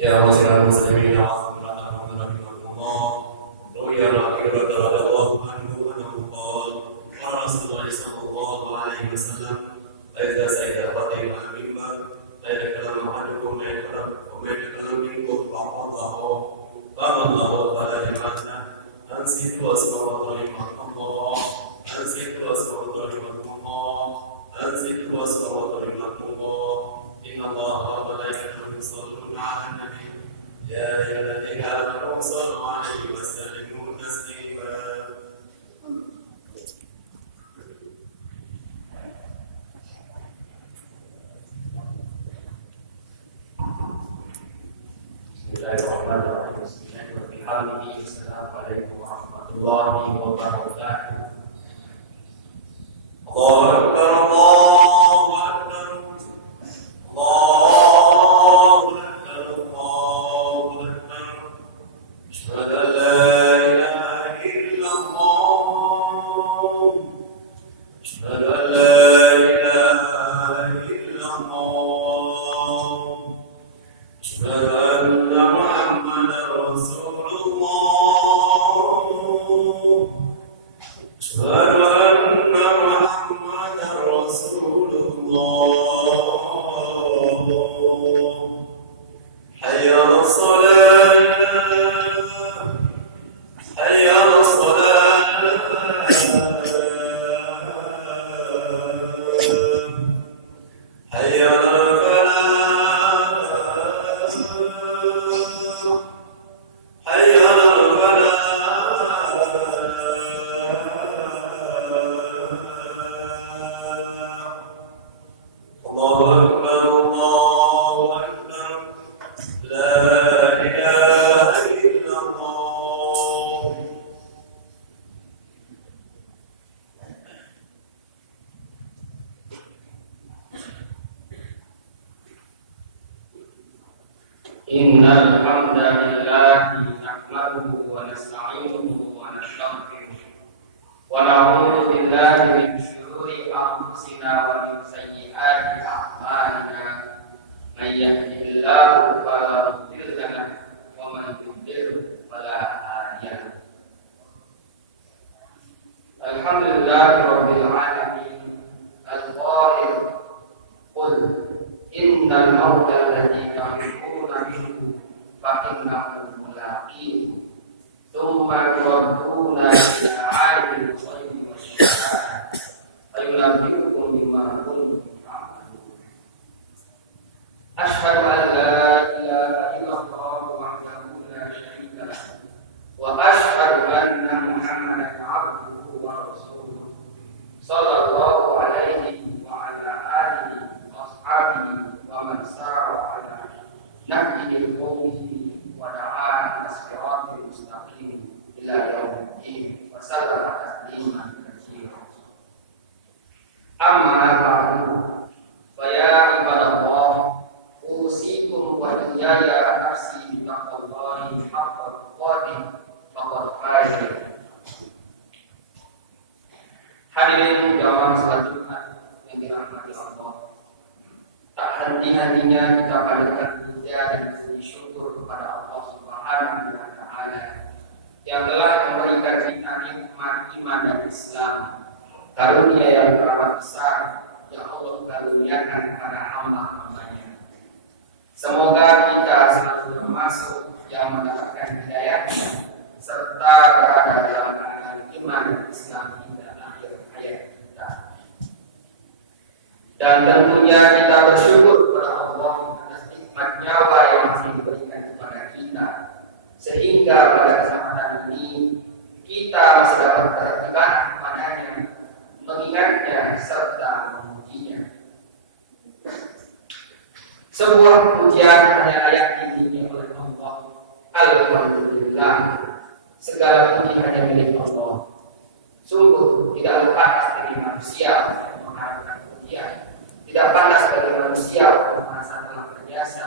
يا معشر المسلمين عظموا رحمكم الله روي عن ابي هريره رضي الله عنه انه قال قال رسول الله صلى الله عليه وسلم اذا سئل الخطيب عن المنبر لا يتكلم احدكم ومن يتكلم منكم قال الله فلا يمنع انسيت واسمع رحمكم الله انسيت واسمع رحمكم الله انسيت واسمع رحمكم الله ان الله وملائكته يصلون على النبي يا ايها الذين امنوا صلوا عليه وسلموا تسليما. Bismillahirrahmanirrahim. Assalamualaikum warahmatullahi wabarakatuh. Allahu Akbar, Allahu Akbar, Allahu Akbar, Allahu Akbar. Asyhadu an la ilaha illallah. Asyhadu an la ilaha illallah. Asyhadu anna Muhammadar Rasulullah. Asyhadu anna Muhammadar Rasulullah. Hayya 'alas salat, hayya 'alas salat, hayya 'alal falah, hayya 'alal falah. Allahu Akbar, Allahu Akbar, la ilaha illallah. Innal hamdalillah nahmaduhu wa nasta'inuhu wa nastaghfiruh wa na'udzu billahi min shururi anfusina wa min sayyiati a'malina. May yahdihillahu fala mudilla lahu wa man yudlil fala hadiya lahu. Alhamdulillahirabbil alamin. Al-Qa'il qul innal mauta alladhi ta'rifuna minhu fa innahu mulaqih thumma turadduna ila 'alimil ghaibi wasyahadah fa yunabbi'ukum bima kuntum ta'malun. Asyhadu an la ilaha illallah wahdahu la syarika lahu wa asyhadu anna Muhammadan 'abduhu wa rasuluh sallallahu alaihi wa ala alihi wa ashabihi wa man sara ala nahjil qawmihi wa da'a ila siratil mustaqim ila yaumiddin wa sallama tasliman katsiran. Amma ba'du, fa ya ibadallah, usikum wa iyaya nafsi bi taqwallahi haqqa tuqatih faqad faza. Hadirin jamaah salat Jumat yang dirahmati Allah, tak henti-hentinya kita panjatkan puja dan puji syukur kepada Allah Subhanahu wa Ta'ala yang telah memberikan kita nikmat iman dan Islam, karunia yang teramat besar yang Allah karuniakan kepada hamba-hambanya. Semoga kita selalu termasuk yang mendapatkan hidayahnya serta berada dalam keadaan iman dan Islam hingga akhir hayat kita. Dan tentunya kita bersyukur kepada Allah atas nikmat nyawa yang masih diberikan kepada kita, sehingga pada kesempatan ini kita masih dapat beribadah kepadanya, mengingatnya serta memujinya. Sebuah pujian hanya layak dipuji oleh Allah. Alhamdulillah, segala puji hanya milik Allah. Sungguh tidak lepas dari manusia yang mengharapkan pujian. Tidak pantas bagi manusia untuk merasa telah berjasa,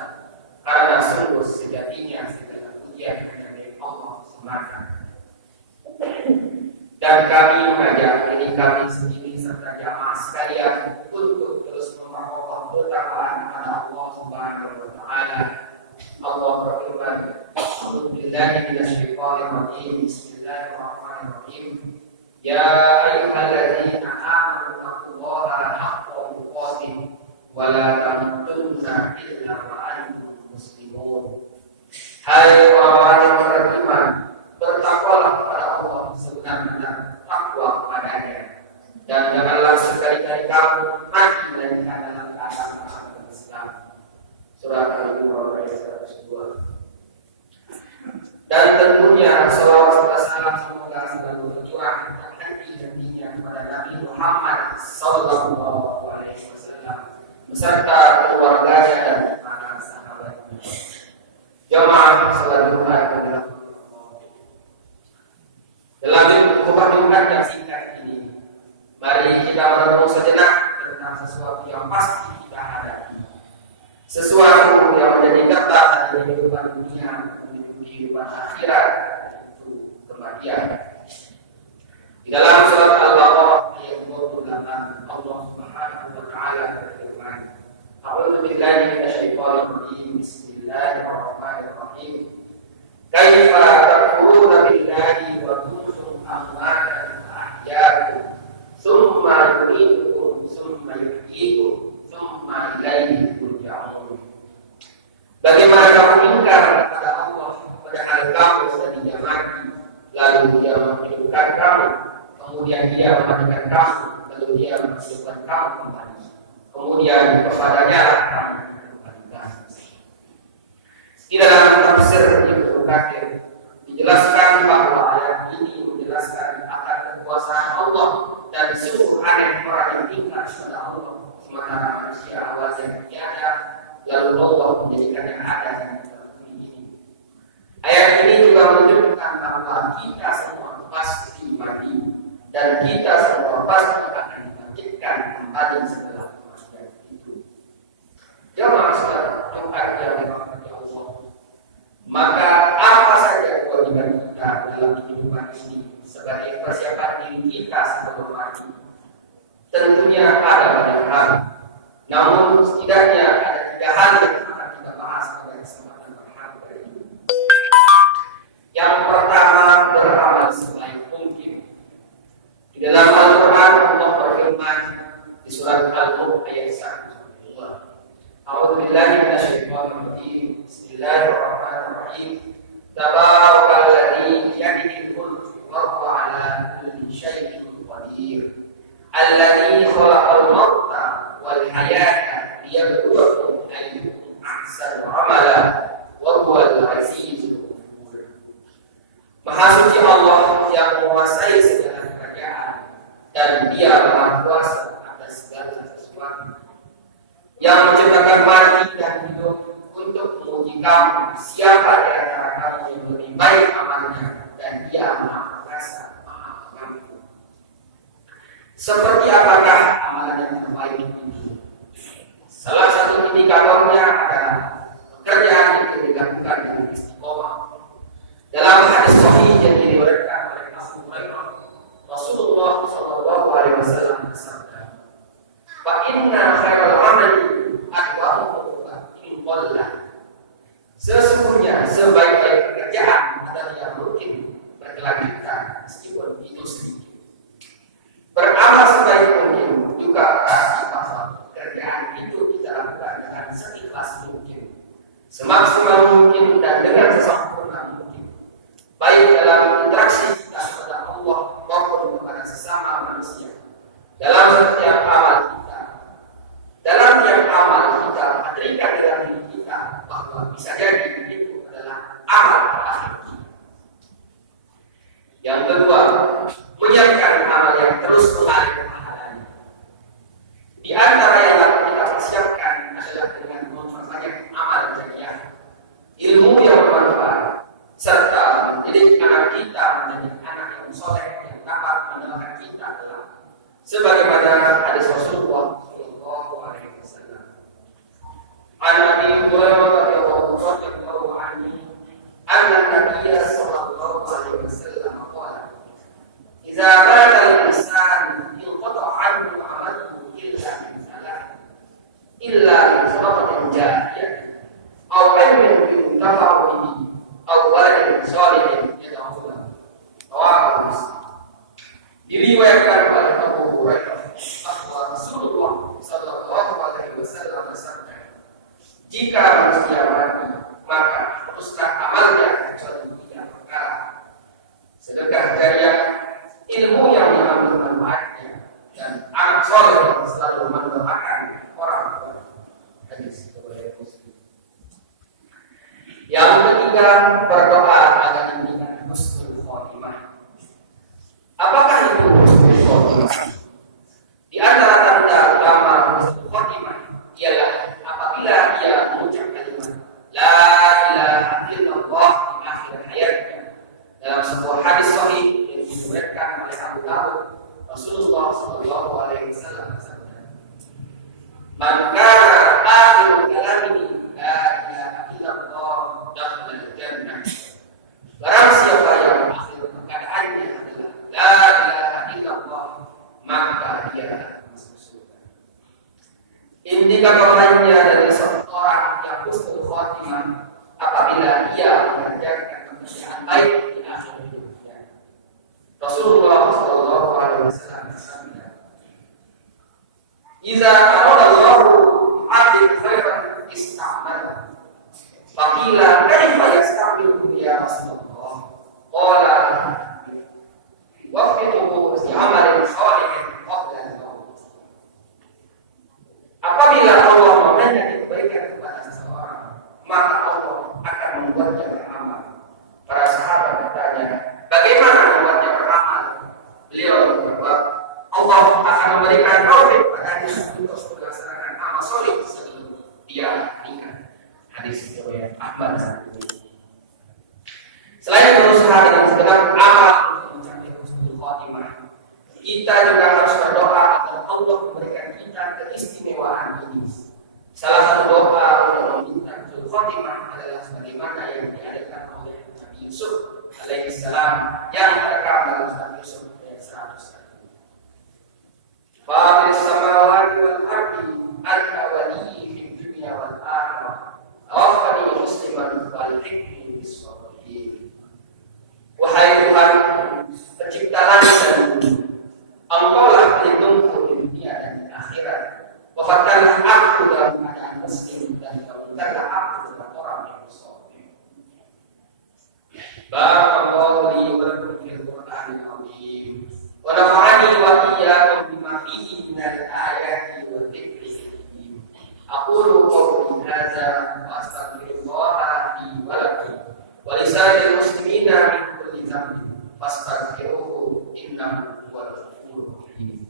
karena sungguh sejatinya segala pujian hanya milik Allah semata. Dan kami mengajak diri kami sendiri serta jamaah sekalian untuk terus memperkokoh ketakwaan kepada Allah Subhanahu wa Ta'ala. Allah billahi minasyaitonir rajim. Bismillahirrahmanirrahim. Ya ayyuhalladzina amanu taqullaha haqqa tuqatih wa la tamutunna illa wa antum muslimun. Hai orang-orang yang beriman, bertakwalah kepada Allah sebenar-benar takwa kepadanya, dan janganlah sekali-kali kamu mati melainkan dalam keadaan Islam. Surah Al-Imran ayat 102. Dan tentunya salawat serta salam semoga selalu tercurah dan nantinya kepada Nabi Muhammad sallallahu alaihi wasallam beserta keluarganya dan para sahabatnya. Jamaah salat Jumat adalah dalam khutbah Jumat yang singkat ini, mari kita merenung sejenak tentang sesuatu yang pasti kita hadapi, sesuatu yang menjadi kata dari kehidupan dunia menuju kehidupan akhirat, itu kematian. Di dalam surat Al-Baqarah ayat 28, Allah Subhanahu wa taala berfirman, A'udzu billahi minasyaitonir rajim. Bismillahirrahmanirrahim. Kaifa takfuruna billahi wa kuntum amwatan ahyaakum tsumma yuhyikum tsumma yuhyikum tsumma ilaihi turja'un. Bagaimana kamu ingkar kepada Allah padahal kamu tadinya mati, lalu Dia menghidupkan kamu, kemudian Dia mematikan kamu, lalu Dia menghidupkan kamu kembali, kemudian kepadanya kamu dikembalikan. Di dalam tafsir Ibnu Katsir dijelaskan bahwa ayat ini menjelaskan akan kekuasaan Allah dan sungguh aneh orang yang ingkar kepada Allah sementara manusia awalnya tiada, lalu Allah menjadikan yang ada dan seperti ini. Ayat ini juga menunjukkan bahwa kita semua pasti mati dan kita semua pasti akan dibangkitkan kembali setelah kematian itu. Jamaah salat Jumat yang dirahmati Allah, maka apa saja kewajiban kita dalam kehidupan ini sebagai persiapan diri kita sebelum mati? Tentunya ada banyak hal, namun setidaknya ada 3 hal yang akan kita bahas pada kesempatan berharga ini. Yang pertama, beramal sebaik mungkin. Di dalam Al-Quran Allah berfirman di surat Al-Mulk ayat 1. A'udzu billahi minasyaitonir rajim. Bismillahirrahmanirrahim. Tabarakalladzi biyadihil mulku wa huwa 'ala kulli syai'in qadir. Alladzi khalaqal mauta wal hayata liyabluwakum ayyukum ahsanu 'amala wa huwal 'azizul ghafur. Maha suci Allah yang menguasai segala kerajaan dan Dia Maha Kuasa atas segala sesuatu, yang menciptakan mati dan hidup untuk menguji kamu siapa di antara kamu yang lebih baik amalnya, dan Dia Maha Perkasa, Maha Pengampun. Seperti apakah amalan yang terbaik itu? Salah satu indikatornya adalah pekerjaan yang dilakukan dengan istiqomah. Dalam hadis sahih yang diriwayatkan oleh Abu Hurairah, Rasulullah sallallahu alaihi wasallam bersabda, "Fa inna khairal amali adwamuhu in qalla." Sesungguhnya sebaik-baik pekerjaan adalah yang mungkin berkelanjutan meskipun itu sedikit. Beramal sebaik mungkin juga berarti bahwa pekerjaan itu kita lakukan dengan seikhlas mungkin, semaksimal mungkin, dan dengan sesempurna mungkin, baik dalam interaksi kita kepada Allah maupun kepada sesama manusia. Dalam setiap amal kita, dalam tiap amal kita hadirkan dalam diri kita bahwa bisa jadi itu adalah amal terakhir kita. Yang kedua, menyiapkan amal yang terus mengalir pahalanya. Di antara yang harus kita persiapkan adalah dengan memperbanyak amal jariah, ilmu yang bermanfaat, serta mendidik anak kita menjadi anak yang soleh yang dapat mendoakan kita kelak, sebagaimana hadis Rasulullah sallallahu alaihi wasallam. An Abi Hurairah radhiyallahu anhu anna Nabiy sallallahu alaihi wasallam qala, "Idza mata al-insan inqata'a 'anhu 'amaluhu illa min salah, illa min sadaqatin jariyah aw ilmin yuntafa'u bihi aw waladin Diriwayatkan oleh Abu Hurairah bahwa Rasulullah Sallallahu Alaihi Wasallam bersabda, jika manusia mati, maka teruslah amalnya kecuali tiga perkara: sedekah jariah, ilmu yang diambil manfaatnya, dan anak soleh yang selalu mendoakan orang tua. Hadis riwayat Muslim. Yang ketiga, berdoa agar diberikan husnul khotimah. Apakah itu husnul khotimah? Di antara tanda utama husnul khotimah ialah apabila ia mengucap kalimat la ilaha illallah di akhir hayatnya. Dalam sebuah hadis sahih yang diriwayatkan oleh Abu Dawud, Rasulullah Sallallahu Alaihi Wasallam bersabda, "Man kana akhiru kalamihi la ilaha illallah dakhala al-jannah." Barang siapa yang akhir perkataannya adalah la ilaha illallah, maka dia masuk surga. Indikator lainnya dari seorang yang husnul khotimah apabila ia mengerjakan pekerjaan baik di akhir hidupnya. Rasulullah Sallallahu Alaihi Wasallam bersabda, "Iza aradallahu abdin khairan ista'mal." Faqila kaifa yasta'milu ya Rasulullah? Qala waffiquhu li amalin shalihin qabla al-maut. Apabila Allah menghendaki kebaikan kepada seseorang, maka Allah akan membuatnya beramal. Para sahabat bertanya, bagaimana membuatnya beramal? Beliau menjawab, Allah akan memberikan taufik padanya untuk melaksanakan amal soleh sebelum dia meninggal. Hadis riwayat Ahmad dan Tirmidzi. Selain berusaha dengan segenap amal untuk mencapai husnul khotimah, kita juga harus berdoa agar Allah memberikan kita keistimewaan ini. Salah satu doa untuk meminta husnul khotimah adalah sebagaimana yang diadakan oleh Nabi Yusuf alaihissalam yang terekam dalam surat Yusuf ayat 101. Fatir samawati wal ardi anta waliyyi fid dunya wal akhirah tawaffani musliman wal hikmi bis shalihin. Wahai Tuhan, pencipta langit dan bumi, Engkaulah pelindungku di dunia dan di akhirat. Wafatkanlah aku dalam keadaan muslim dan kabulkanlah aku dengan orang yang saleh. Barakallahu li wa lakum fil Qur'anil azim. Wa nafa'ani wa iyyakum bima fihi minal ayati wa dzikril hakim. Aqulu qawli hadza wa astaghfirullaha li wa lakum wa lisa'iril muslimina min kulli dhanbin fastaghfiruhu innahu huwal ghafurur rahim.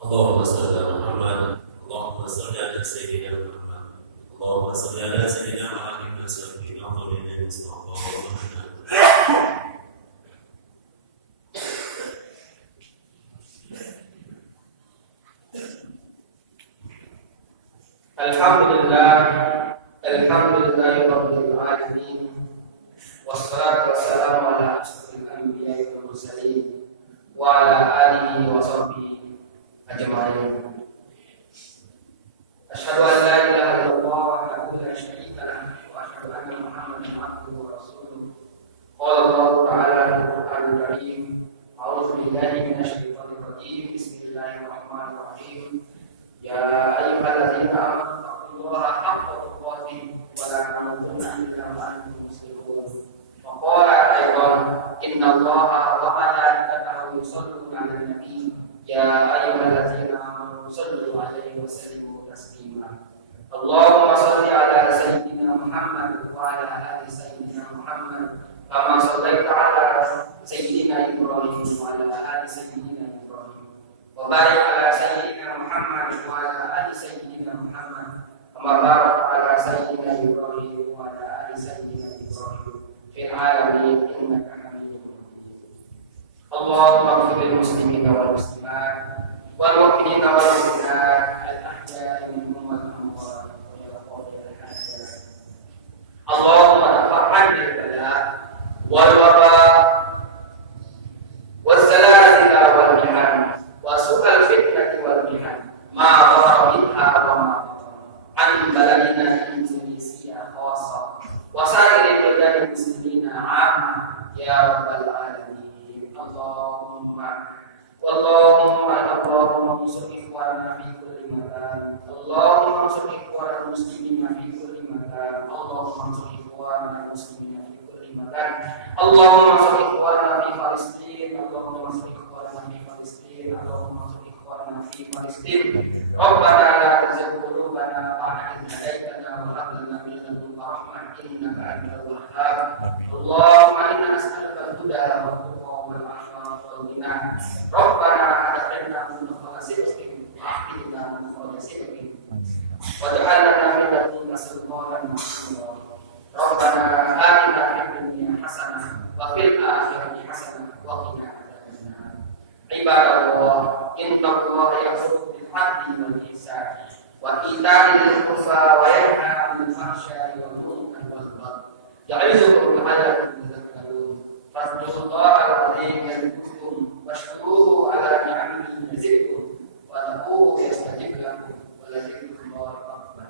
Allahumma salli ala Muhammad, Allahumma salli ala Sayyidina Muhammad, Allahumma salli ala Sayyidina Muhammad wa sallim ala Nabiyyina Mustafa. Alhamdulillahi rabbil alamin. Wassalatu wassalamu ala asyrafil anbiya'i wal mursalin wa ala alihi wa sahbihi ajma'in. Asyhadu an la ilaha illallah wahdahu la syarika lah wa asyhadu anna Muhammadan abduhu wa rasuluh. Qala Allah ta'ala fil Qur'anil Karim, a'udzu billahi minasy syaithanir rajim. Bismillahirrahmanirrahim. Ya ayyuhalladzina amanu taqullaha haqqa tuqatih wa la tamutunna illa wa antum muslimun. Wa qala aydan innallaha wa malaikatahu yusholluna 'alan nabi ya ayyuhalladzina amanu shallu 'alaihi wa sallimu taslima. Allahumma shalli 'ala sayyidina Muhammad wa 'ala ali sayyidina Muhammad kama shallaita 'ala sayyidina Ibrahim wa 'ala ali sayyidina Ibrahim. Wa barik 'ala sayyidina Muhammad wa 'ala ali sayyidina Muhammad kama barakta 'ala sayyidina Ibrahim wa 'ala ali sayyidina Ibrahim fil 'alamin innaka Hamidum Majid. Allahumma ighfir lil muslimina wal muslimat wal mu'minina wal mu'minat al-ahya'i minhum wal amwat wa ya qadil hajat. Allahumma dafa'an bil bala wal waba wal zalazil wal mihan wa su'al fitnati wal mihan ma dhara minha wa ma an baladina Indonesia khassa wa sa'iril bilad muslimina 'amma ya rabbal alamin. Allahumma unsur ikhwana fi kulli makan. Allahumma unsur ikhwana muslimina fi kulli makan. Allahumma unsur ikhwana muslimina fi kulli makan. Allahumma unsur ikhwana fi Palestin. Allahumma unsur ikhwana fi Palestin. Allahumma unsur ikhwana fi Palestin. Rabbana la tuzigh qulubana ba'da idh hadaytana wa hab lana min ladunka rahmah innaka antal wahhab. Allahumma inna nas'aluka al-huda wa at-tuqa wal 'afaf wal ghina. Rabbana adkhilna mudkhala sidqin wa akhrijna mudkhala sidqin waj'alna min ladunka sultanan mansura. Rabbana atina fid dunya hasanah wa fil akhirati hasanah wa qina adzabannar. Ibadallah, innallaha ya'muru bil 'adli wal ihsan wa ita'i dzil qurba wa yanha 'anil fahsya'i wal munkari wal baghi. Ya'izukum la'allakum tadhakkarun. Fadhkurullaha al-'azim yadhkurkum washkuruhu 'ala ni'amihi yazidkum wa lahu yastajib lakum wa la dzikrullahi akbar.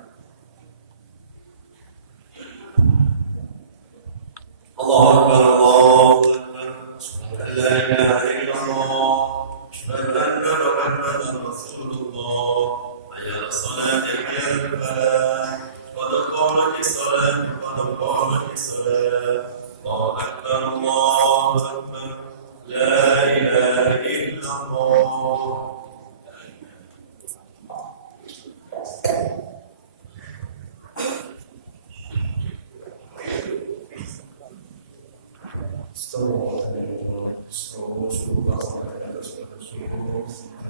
Allahu Akbar, Allahu Akbar. Asyhadu an la ilaha illallah, asyhadu anna Muhammadan Rasulullah. Hayya 'alas salati, hayya 'alal falah. Qad qamatis salat, qad qamatis salat. Allahu Akbar, Allahu Akbar. La ilaha illallah. Astagfirullahaladzim.